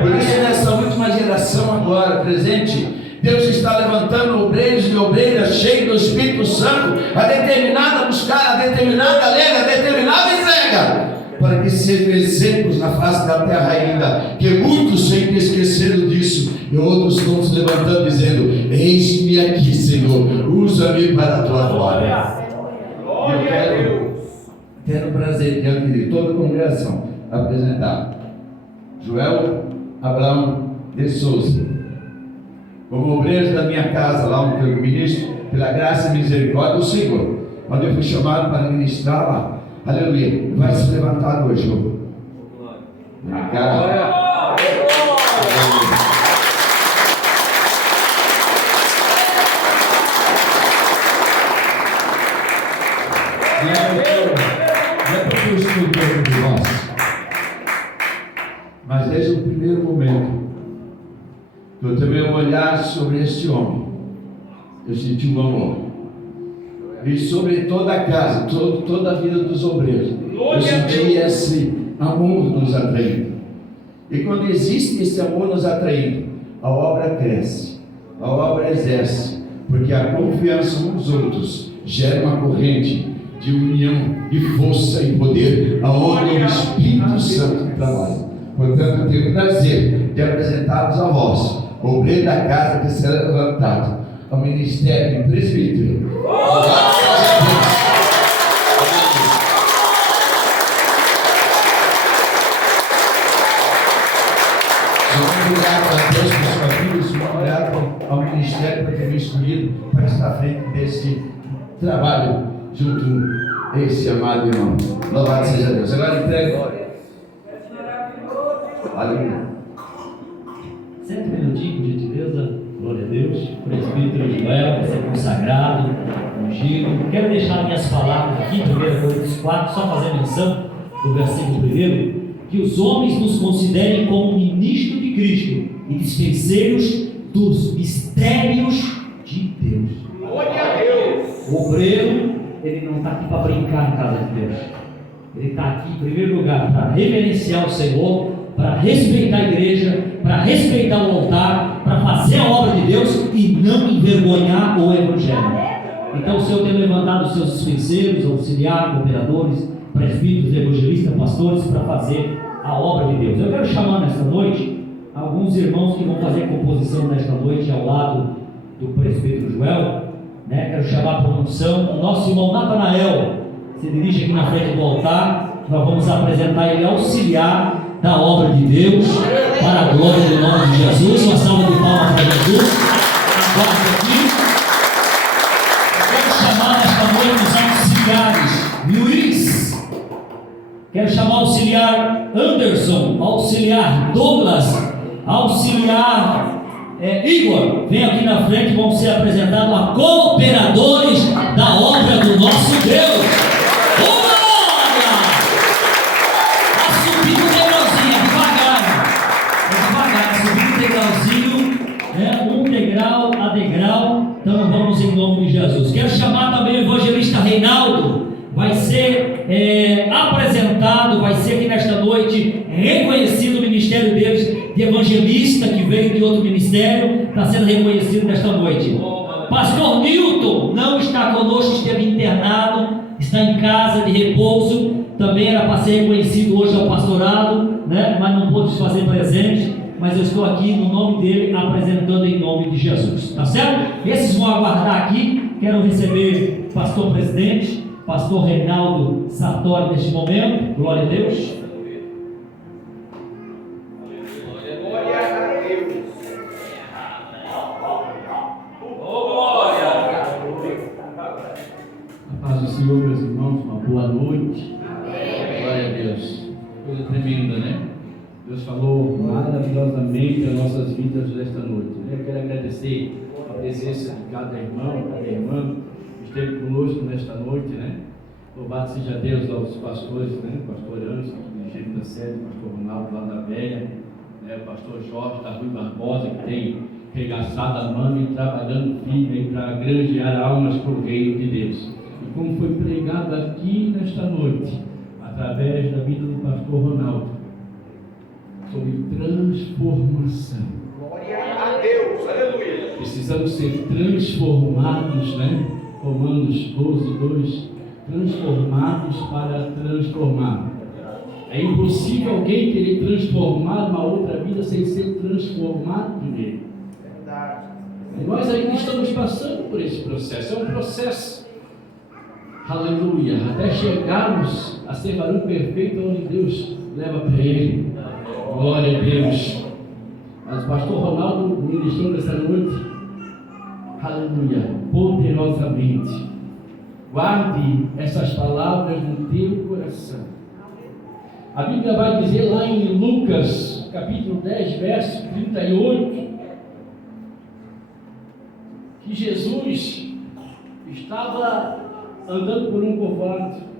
Por isso, nessa última geração agora presente, Deus está levantando obreiros e obreiras cheios do Espírito Santo, a determinada buscar, a determinada alegre, a determinada entrega, para que sejam exemplos na face da terra ainda, que muitos sempre esqueceram disso, e outros estão se levantando dizendo: eis-me aqui, Senhor, usa-me para a tua glória. E eu quero prazer diante de toda a congregação apresentar Joel Abraão de Souza como obreiro da minha casa, lá onde eu ministro, pela graça e misericórdia do Senhor, onde eu fui chamado para ministrar lá. Aleluia. Vai se levantar hoje, minha cara. Não é porque eu estou dentro de nós, mas desde o primeiro momento que eu tomei um olhar sobre este homem, eu senti um amor. E sobre toda a casa, toda a vida dos obreiros, eu senti esse amor nos atraindo. E quando existe esse amor nos atraindo, a obra cresce, a obra exerce, porque a confiança uns nos outros gera uma corrente de união, de força e poder, aonde o Espírito Santo trabalha. Portanto, eu tenho o prazer de apresentá-los a vós, obreiro da casa que será levantado ao ministério de presbítero. Muito grato a Deus por sua vida, muito grato ao ministério por ter me escolhido para estar à frente desse trabalho junto a esse amado irmão. Louvado seja Deus. Agora entrego. Aleluia. 7 minutinhos, por gentileza. Glória a Deus. Presbítero Joel vai ser consagrado, ungido. Quero deixar minhas palavras aqui, 1 Coríntios 4, só fazer menção do versículo 1, que os homens nos considerem como ministros de Cristo e dispenseiros dos mistérios de Deus. Glória a Deus. O obreiro, ele não está aqui para brincar na casa de Deus. Ele está aqui, em primeiro lugar, para reverenciar o Senhor, para respeitar a igreja, para respeitar o altar, para fazer a obra de Deus e não envergonhar o Evangelho. Então o Senhor tem levantado os seus dispenseiros, auxiliares, cooperadores, presbíteros, evangelistas, pastores, para fazer a obra de Deus. Eu quero chamar nesta noite alguns irmãos que vão fazer composição nesta noite ao lado do presbítero Joel. Quero chamar para a unção o nosso irmão Natanael. Se dirige aqui na frente do altar. Nós vamos apresentar ele auxiliar da obra de Deus, para a glória do nome de Jesus. Uma salva de palmas para Jesus. Agora aqui, eu quero chamar nesta noite os auxiliares. Luiz, quero chamar o auxiliar Anderson, auxiliar Douglas, auxiliar Igor. Vem aqui na frente, vão ser apresentados a cooperadores da obra do nosso Deus. Um degrau a degrau, então vamos em nome de Jesus. Quero chamar também o evangelista Reinaldo, vai ser apresentado, vai ser aqui nesta noite reconhecido o ministério deles de evangelista, que veio de outro ministério, está sendo reconhecido nesta noite. Pastor Newton não está conosco, esteve internado, está em casa de repouso, também era para ser reconhecido hoje ao pastorado, né? Mas não pôde se fazer presente, mas eu estou aqui no nome dele, apresentando em nome de Jesus, tá certo? Esses vão aguardar aqui. Quero receber o pastor presidente, pastor Reinaldo Sartori, neste momento. Glória a Deus. Glória a Deus. A paz do Senhor, meus irmãos, uma boa noite. Glória a Deus. Coisa tremenda, né? Deus falou maravilhosamente as nossas vidas nesta noite. Eu quero agradecer a presença de cada irmão, cada irmã que esteve conosco nesta noite, né? Louvado seja Deus aos pastores, né? Pastor Anderson, dirigente da sede, pastor Ronaldo lá da Velha, né? O pastor Jorge da Rui Barbosa, que tem regaçado a mão e trabalhando firme para granjear almas para o reino de Deus. E como foi pregado aqui nesta noite, através da vida do pastor Ronaldo, sobre transformação. Glória a Deus. Aleluia. Precisamos ser transformados, né? Romanos 12, 2. Transformados para transformar. É impossível alguém querer transformar uma outra vida sem ser transformado nele. Verdade. E nós ainda estamos passando por esse processo. É um processo. Aleluia. Até chegarmos a ser varão perfeito onde Deus leva para ele. Glória a Deus. Mas o pastor Ronaldo ministrou nessa noite, aleluia, poderosamente. Guarde essas palavras no teu coração. A Bíblia vai dizer lá em Lucas, capítulo 10, verso 38, que Jesus estava andando por um povoado.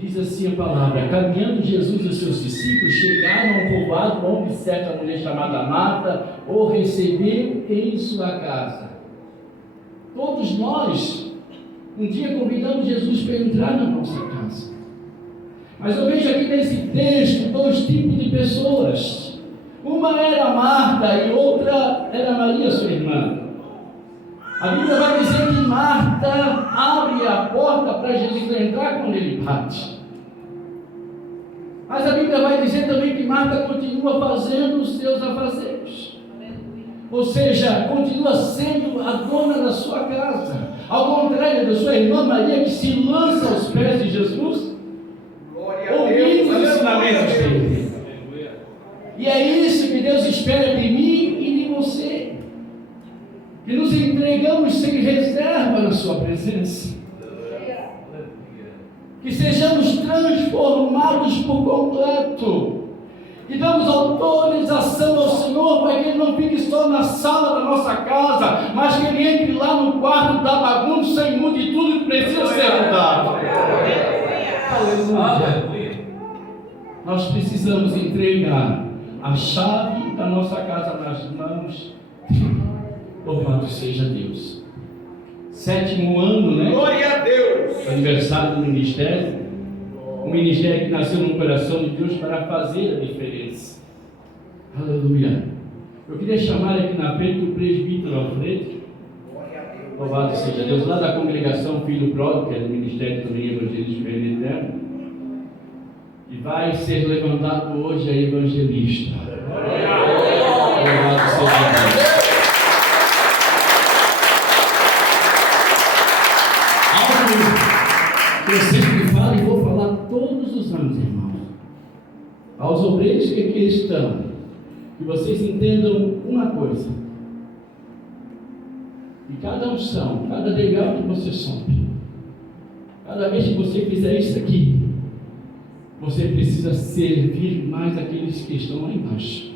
Diz assim a palavra: caminhando Jesus e os seus discípulos chegaram a um povoado onde certa mulher chamada Marta o recebeu em sua casa. Todos nós um dia convidamos Jesus para entrar na nossa casa. Mas eu vejo aqui nesse texto dois tipos de pessoas. Uma era Marta e outra era Maria, sua irmã. A Bíblia vai dizer que Marta abre a porta para Jesus entrar quando ele bate. Mas a Bíblia vai dizer também que Marta continua fazendo os seus afazeres. Ou seja, continua sendo a dona da sua casa. Ao contrário da sua irmã Maria, que se lança aos pés de Jesus, ouvindo os ensinamentos dele. E é isso que Deus espera de mim e de você. Que nos entregamos sem reserva na sua presença. Que sejamos transformados por completo. Que damos autorização ao Senhor para que Ele não fique só na sala da nossa casa, mas que Ele entre lá no quarto da bagunça e mude tudo que precisa ser mudado. Aleluia. Nós precisamos entregar a chave da nossa casa nas mãos. Louvado seja Deus. 7º ano, né? Glória a Deus. Aniversário do ministério. Um ministério que nasceu no coração de Deus para fazer a diferença. Aleluia. Eu queria chamar aqui na frente o presbítero Alfredo. Louvado seja Deus. Lá da congregação Filho Pródigo, que é do ministério também Evangelista Vermelho Eterno. E vai ser levantado hoje a evangelista. Louvado seja Deus. Eu sempre falo e vou falar todos os anos, irmãos. Aos obreiros que aqui estão, que vocês entendam uma coisa: que cada unção, cada degrau que você sobe, cada vez que você fizer isso aqui, você precisa servir mais aqueles que estão lá embaixo.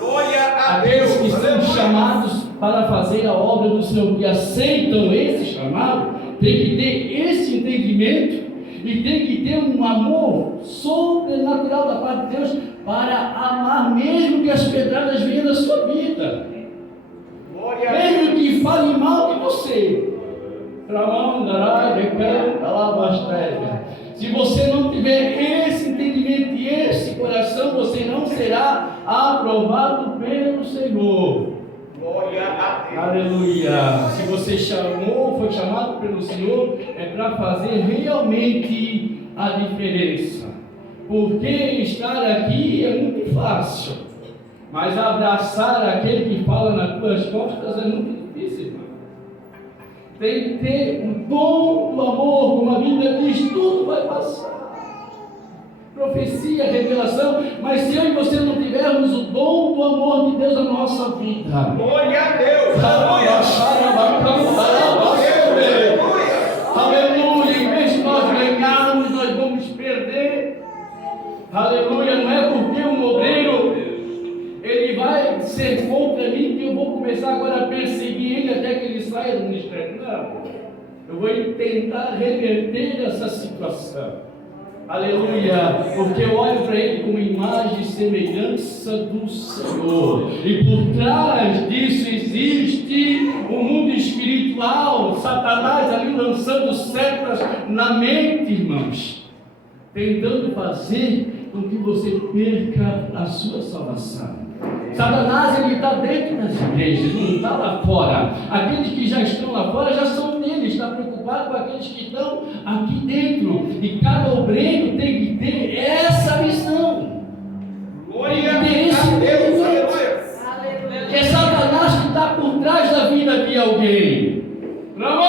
Glória a Aqueles Deus. que são chamados para fazer a obra do Senhor, que aceitam esse chamado, tem que ter esse entendimento e tem que ter um amor sobrenatural da parte de Deus para amar mesmo que as pedradas venham da sua vida, Glória a Deus. mesmo que fale mal de você. Se você não tiver esse entendimento e esse coração, você não será aprovado pelo Senhor. Glória a Aleluia. Se você chamou, foi chamado pelo Senhor, é para fazer realmente a diferença. Porque estar aqui é muito fácil, mas abraçar aquele que fala nas tuas costas é muito difícil, irmão. Tem que ter o dom do amor, como a Bíblia diz, tudo vai passar. Profecia, revelação, mas se eu e você não tivermos o dom do amor de Deus na nossa vida, Glória a Deus. aleluia, em vez de nós ganharmos, nós vamos perder. Aleluia, não é porque um obreiro ele vai ser contra mim que eu vou começar agora a perseguir ele até que ele saia do ministério. Não, eu vou tentar reverter essa situação. Aleluia, porque eu olho para ele como imagem e semelhança do Senhor, e por trás disso existe o mundo espiritual, Satanás ali lançando setas na mente, irmãos, tentando fazer com que você perca a sua salvação. Satanás, ele está dentro das igrejas, não está lá fora. Aqueles que já estão lá fora já são dele, está preocupado com aqueles que estão aqui dentro. E cada obreiro tem que ter essa missão. Glória a Tem que ter esse Deus. entendimento. Aleluia. É Satanás que está por trás da vida de alguém. Não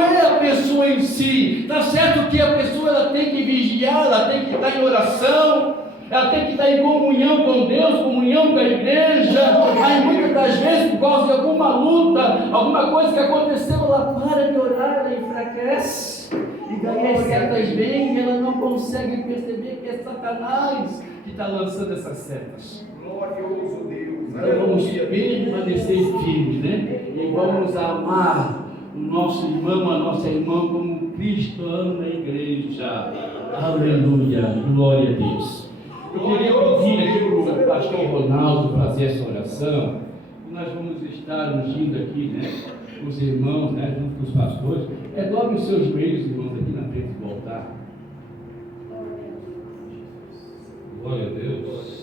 é a pessoa em si. Está certo que a pessoa ela tem que vigiar, ela tem que estar em oração, ela tem que estar em comunhão com Deus, comunhão com a igreja. Aí muitas das vezes, por causa de alguma luta, alguma coisa que aconteceu, ela para de orar, ela enfraquece. E daí as setas vêm e ela não consegue perceber que é Satanás que está lançando essas setas. Glorioso Deus. Então vamos permanecer firmes, né? E vamos amar o nosso irmão, a nossa irmã, como Cristo ama a igreja. Aleluia, glória a Deus. Eu queria pedir aqui para o pastor Ronaldo fazer essa oração. Nós vamos estar ungindo aqui, né? Os irmãos, né? Junto com os pastores. Dobre os seus joelhos, irmãos, aqui na frente do altar. Glória a Deus.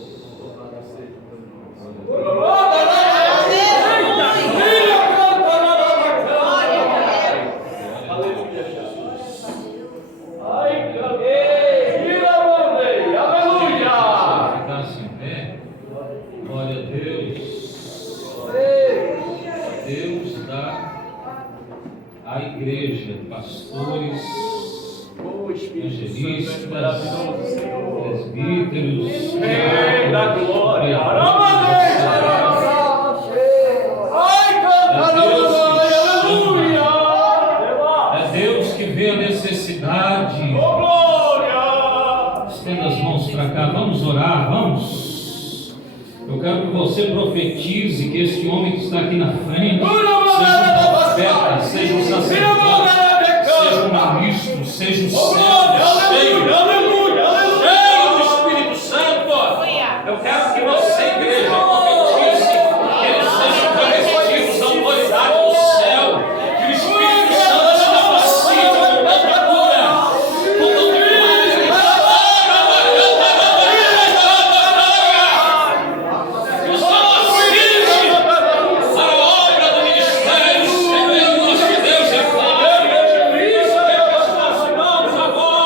Aleluia, Jesus. Ai, aleluia. Ficar-se em pé. Glória a Deus. Deus dá à igreja pastores, evangelistas, presbíteros, Rei da glória. É Deus que vê a necessidade. Estenda as mãos para cá, vamos orar, vamos. Eu quero que você profetize que este homem que está aqui na frente seja um profeta, seja um sacerdote, seja um ministro, seja um servo cheio do Espírito Santo. Eu quero que você, igreja, profetize que eles sejam revestidos da autoridade do céu, que o Espírito Santo os capacite com tanta cura, com tanta milagre. Que os capacite para a obra do ministério, segundo o nosso Deus e Pai. Isso é as mãos agora.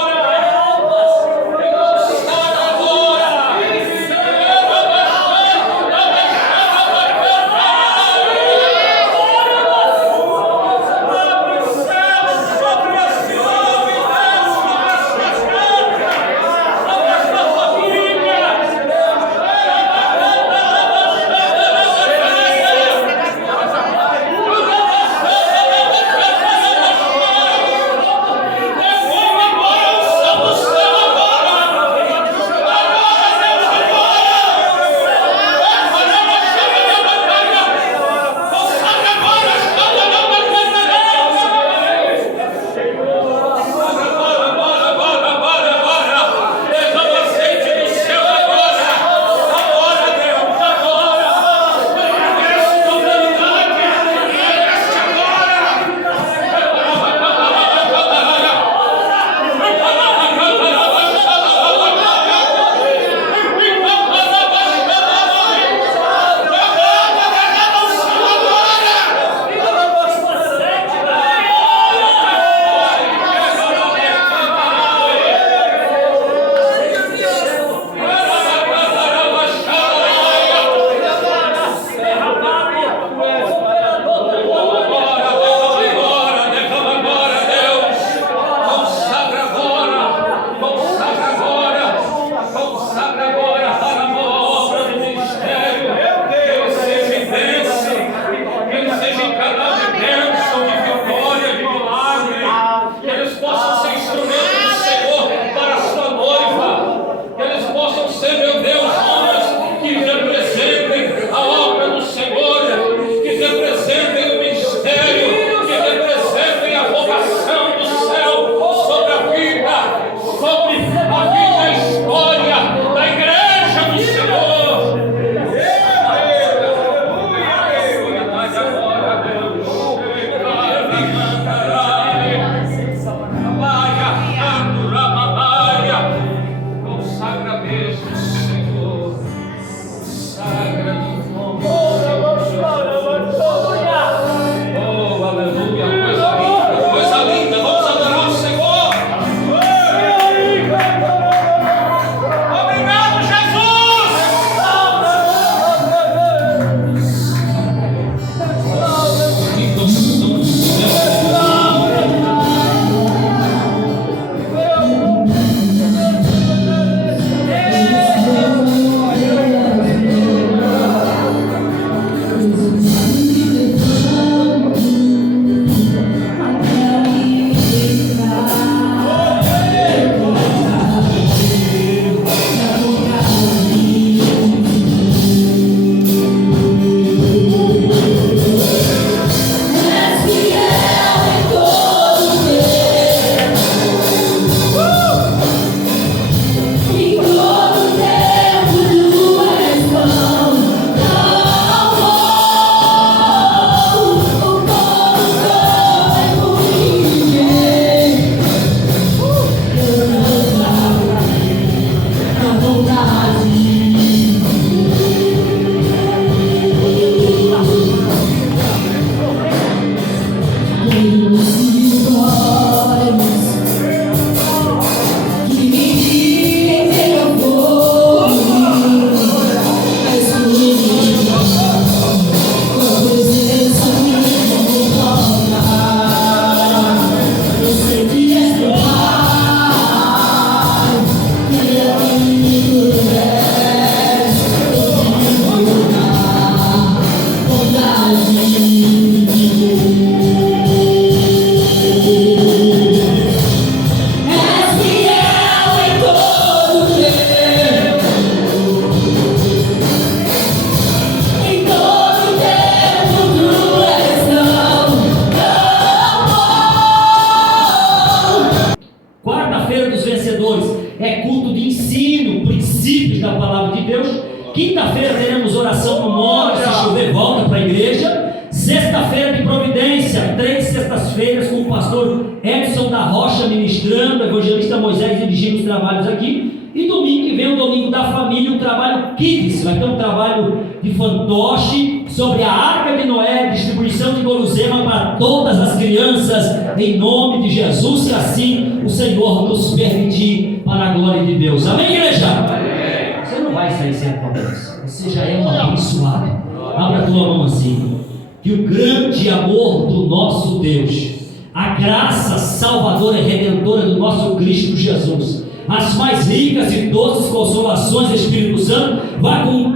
é culto de ensino, princípios da palavra de Deus. Quinta-feira teremos oração no monte, se chover, volta para a igreja. Sexta-feira de providência, 3 sextas-feiras com o pastor Edson da Rocha ministrando, evangelista Moisés dirigindo os trabalhos aqui. E domingo que vem, o domingo da família, um trabalho Kids, vai ter um trabalho de fantoche sobre a Arca de Noé, distribuição de guloseima para todas as crianças, em nome de Jesus, se assim o Senhor nos permitir, para a glória de Deus. Amém, igreja? Amém. Você não vai sair sem acontece, você já é um abençoado. Abra a tua mão assim. Que o grande amor do nosso Deus, a graça salvadora e redentora do nosso Cristo Jesus, as mais ricas e doces consolações do Espírito Santo, vá com